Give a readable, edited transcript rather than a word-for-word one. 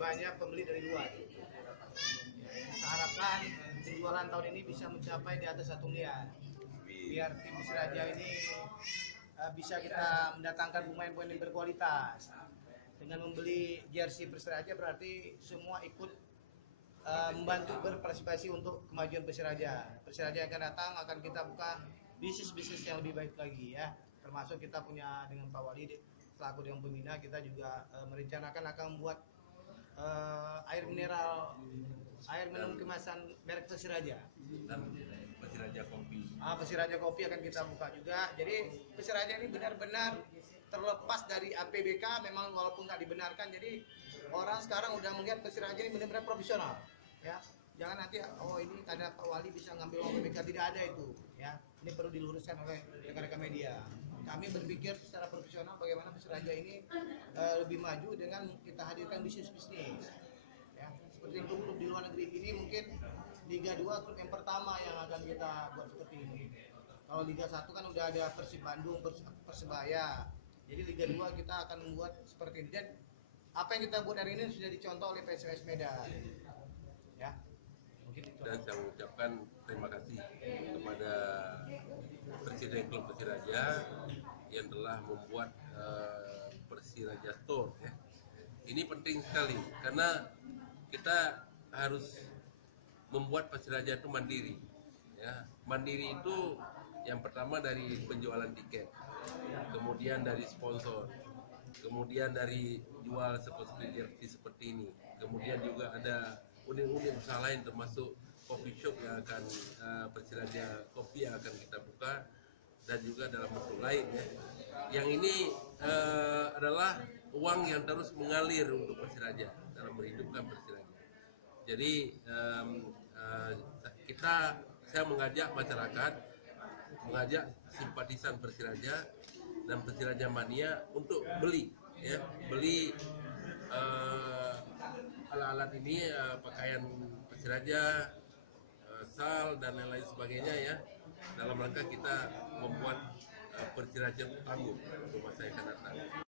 banyak pembeli dari luar. Kita harapkan penjualan tahun ini bisa mencapai di atas 1 miliar. Biar tim Persiraja ini bisa kita mendatangkan pemain-pemain yang berkualitas. Dengan membeli jersey Persiraja berarti semua ikut membantu berpartisipasi untuk kemajuan Persiraja. Persiraja akan datang akan kita buka bisnis-bisnis yang lebih baik lagi ya. Termasuk kita punya dengan Pak Wali selaku dengan pembina, kita juga merencanakan akan membuat air mineral, air minum kemasan merek Persiraja dan Persiraja Kopi. Persiraja Kopi akan kita buka juga. Jadi Persiraja ini benar-benar terlepas dari APBK, memang walaupun nggak dibenarkan. Jadi orang sekarang udah melihat Persiraja ini benar-benar profesional, ya. Jangan nanti ini karena Pak Wali bisa ngambil uang APBK, tidak ada itu, ya. Ini perlu diluruskan oleh rekan-rekan media. Kami berpikir secara profesional bagaimana Persiraja ini lebih maju dengan kita hadirkan bisnis-bisnis. Ya, seperti klub-klub di luar negeri ini mungkin Liga 2 klub yang pertama yang akan kita buat seperti ini. Kalau Liga 1 kan udah ada Persib Bandung, Persebaya. Jadi Liga 2 kita akan membuat seperti ini. Dan apa yang kita buat hari ini sudah dicontoh oleh PSMS Medan. Ya. Mungkin itu. Dan saya mengucapkan terima kasih kepada Presiden Klub Persiraja yang telah membuat Persiraja Store ya. Ini penting sekali karena kita harus membuat Persiraja itu mandiri. Ya, mandiri itu yang pertama dari penjualan tiket, kemudian dari sponsor, kemudian dari jual seperti ini, kemudian juga ada unit-unit usaha lain termasuk coffee shop yang akan Persiraja Kopi yang akan kita buka dan juga dalam bentuk lain ya. Yang ini adalah uang yang terus mengalir untuk Persiraja dalam menghidupkan Persiraja. Jadi saya mengajak masyarakat, mengajak simpatisan Persiraja dan Persiraja mania untuk beli alat-alat ini, pakaian Persiraja, sal dan lain-lain sebagainya ya, dalam rangka kita membuat Persiraja tangguh untuk masa yang akan datang.